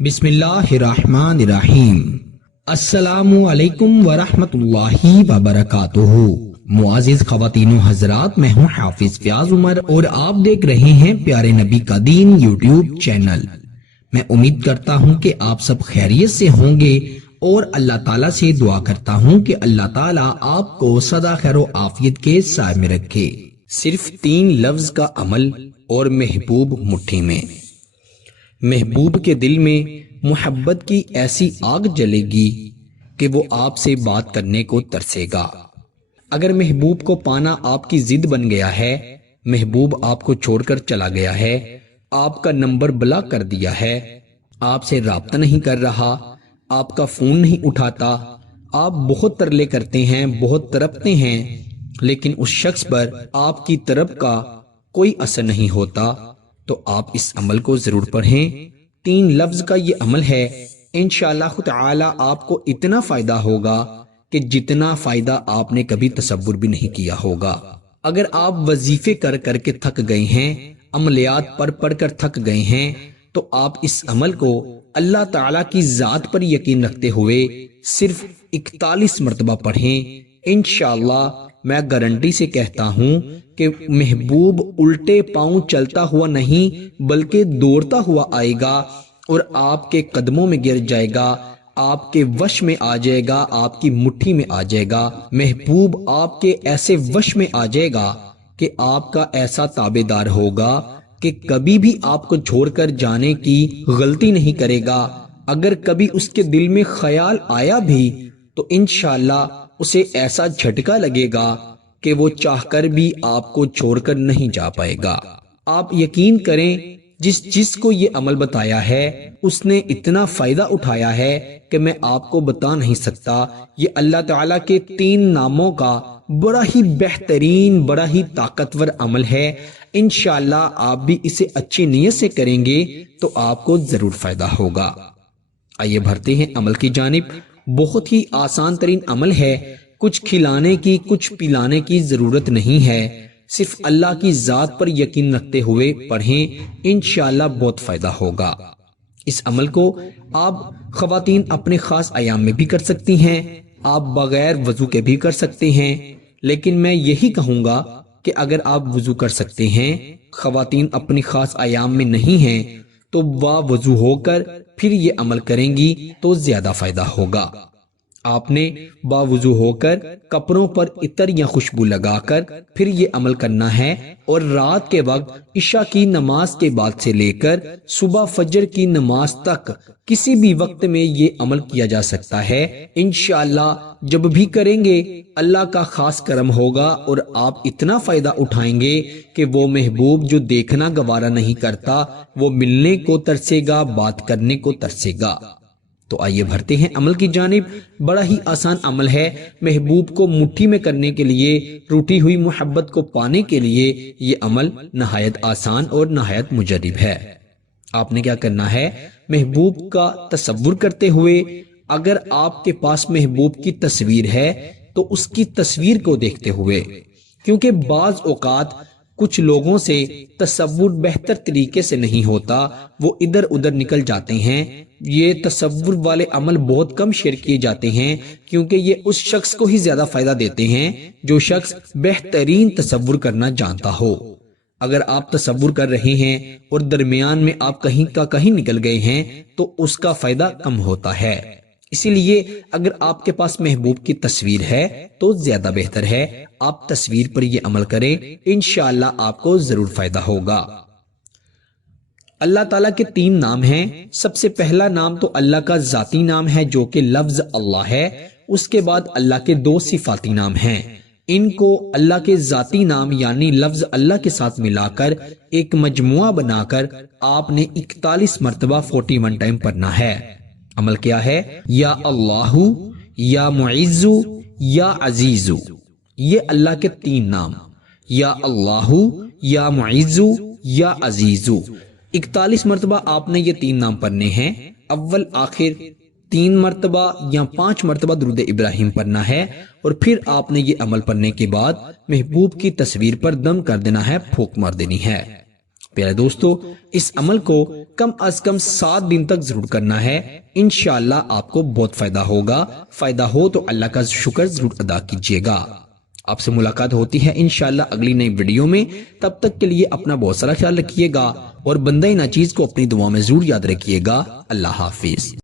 बिस्मिल्लाहिर्रहमानिर्रहीम। अस्सलामु अलैकुम वरहमतुल्लाहि वबरकातुहू। मुआजिज ख़वातीनो हजरात, मैं हूँ हाफिज फयाज उमर और आप देख रहे हैं प्यारे नबी का दीन यूट्यूब चैनल। मैं उम्मीद करता हूँ कि आप सब खैरियत से होंगे और अल्लाह ताला से दुआ करता हूँ कि अल्लाह ताला आपको सदा खैर आफियत के साए में रखे। सिर्फ 3 लफ्ज का अमल और महबूब मुट्ठी में। महबूब के दिल में मोहब्बत की ऐसी आग जलेगी कि वो आपसे बात करने को तरसेगा। अगर महबूब को पाना आपकी जिद बन गया है, महबूब आपको छोड़कर चला गया है, आपका नंबर ब्लॉक कर दिया है, आपसे राब्ता नहीं कर रहा, आपका फोन नहीं उठाता, आप बहुत तरले करते हैं, बहुत तड़पते हैं, लेकिन उस शख्स पर आपकी तरफ का कोई असर नहीं होता, तो आप इस अमल को जरूर पढ़ें। 3 लफ्ज का ये अमल है, इंशाअल्लाह ताला आपको इतना फायदा होगा कि जितना फायदा आपने कभी तसव्वुर भी नहीं किया होगा। अगर आप वजीफे कर करके थक गए हैं, अमलियात पढ़ कर थक गए हैं, तो आप इस अमल को अल्लाह ताला की जात पर यकीन रखते हुए सिर्फ 41 मरतबा पढ़ें। इंशाअल्लाह मैं गारंटी से कहता हूँ कि महबूब उल्टे पांव चलता हुआ नहीं बल्कि दौड़ता हुआ आएगा और आपके कदमों में गिर जाएगा, आपके वश में आ जाएगा, आपकी मुट्ठी में आ जाएगा। महबूब आपके ऐसे वश में आ जाएगा कि आपका ऐसा ताबेदार होगा कि कभी भी आपको छोड़कर जाने की गलती नहीं करेगा। अगर कभी उसके दिल में ख्याल आया भी तो इंशाअल्लाह उसे ऐसा झटका लगेगा कि वो चाहकर भी आपको छोड़कर नहीं जा पाएगा। आप यकीन करें, जिसको ये अमल बताया है उसने इतना फायदा उठाया है कि मैं आपको बता नहीं सकता। ये अल्लाह ताला के 3 नामों का बड़ा ही बेहतरीन, बड़ा ही ताकतवर अमल है। इंशाअल्लाह आप भी इसे अच्छी नीयत से करेंगे तो आपको जरूर फायदा होगा। आइए बढ़ते हैं अमल की जानिब। बहुत ही आसान तरीन अमल है, कुछ खिलाने की कुछ पिलाने की जरूरत नहीं है, सिर्फ अल्लाह की जात पर यकीन रखते हुए पढ़ें, इंशाअल्लाह बहुत फायदा होगा। इस अमल को आप खवातीन अपने खास आयाम में भी कर सकती हैं, आप बगैर वजू के भी कर सकते हैं, लेकिन मैं यही कहूंगा कि अगर आप वजू कर सकते हैं, खवातीन अपनी खास आयाम में नहीं हैं, तो वजू होकर फिर ये अमल करेंगी तो ज्यादा फायदा होगा। आपने बावुजू होकर कपड़ों पर इतर या खुशबू लगाकर फिर ये अमल करना है और रात के वक्त इशा की नमाज के बाद से लेकर सुबह फजर की नमाज तक किसी भी वक्त में ये अमल किया जा सकता है। इंशाअल्लाह जब भी करेंगे अल्लाह का खास करम होगा और आप इतना फायदा उठाएंगे कि वो महबूब जो देखना गवारा नहीं करता वो मिलने को तरसेगा, बात करने को तरसेगा। तो आइए बढ़ते हैं अमल की जानिब। बड़ा ही आसान अमल है, महबूब को मुट्ठी में करने के लिए, रूठी हुई मोहब्बत को पाने के लिए ये अमल नहायत आसान और नहायत मुजर्रिब है। आपने क्या करना है, महबूब का तसव्वुर करते हुए, अगर आपके पास महबूब की तस्वीर है तो उसकी तस्वीर को देखते हुए, क्योंकि बाज औकात कुछ लोगों से तसव्वुर बेहतर तरीके से नहीं होता, वो इधर उधर निकल जाते हैं। ये तसव्वुर वाले अमल बहुत कम शेयर किए जाते हैं क्योंकि ये उस शख्स को ही ज्यादा फायदा देते हैं जो शख्स बेहतरीन तसव्वुर करना जानता हो। अगर आप तसव्वुर कर रहे हैं और दरमियान में आप कहीं का कहीं निकल गए हैं तो उसका फायदा कम होता है। इसीलिए अगर आपके पास महबूब की तस्वीर है तो ज्यादा बेहतर है आप तस्वीर पर ये अमल करें, इंशाअल्लाह आपको जरूर फायदा होगा। अल्लाह ताला के 3 नाम हैं। सबसे पहला नाम तो अल्लाह का जाती नाम है जो कि लफ्ज अल्लाह है। उसके बाद अल्लाह के 2 सिफाती नाम हैं। इनको अल्लाह के जाती नाम यानी लफ्ज अल्लाह के साथ मिलाकर एक मजमुआ बनाकर आपने 41 मरतबा 41 टाइम पढ़ना है। अमल क्या है, या अल्लाहु, या मुइज़्ज़ु, या अजीज़ु। ये अल्लाह के 3 नाम, या अल्लाहु, या मुइज़्ज़ु, या अजीज़ु। 41 मरतबा आपने ये 3 नाम पढ़ने हैं। अव्वल आखिर 3 मरतबा या 5 मरतबा दुरूद इब्राहिम पढ़ना है और फिर आपने ये अमल पढ़ने के बाद महबूब की तस्वीर पर दम कर देना है, फूंक मार देनी है। پیارے دوستو اس عمل کو کم از کم 7 دن تک ضرور کرنا ہے، انشاءاللہ آپ کو بہت فائدہ ہوگا۔ فائدہ ہو تو اللہ کا شکر ضرور ادا کیجئے گا۔ آپ سے ملاقات ہوتی ہے انشاءاللہ اگلی نئی ویڈیو میں، تب تک کے لیے اپنا بہت سارا خیال رکھیے گا اور بندہ ناچیز کو اپنی دعا میں ضرور یاد رکھیے گا۔ اللہ حافظ۔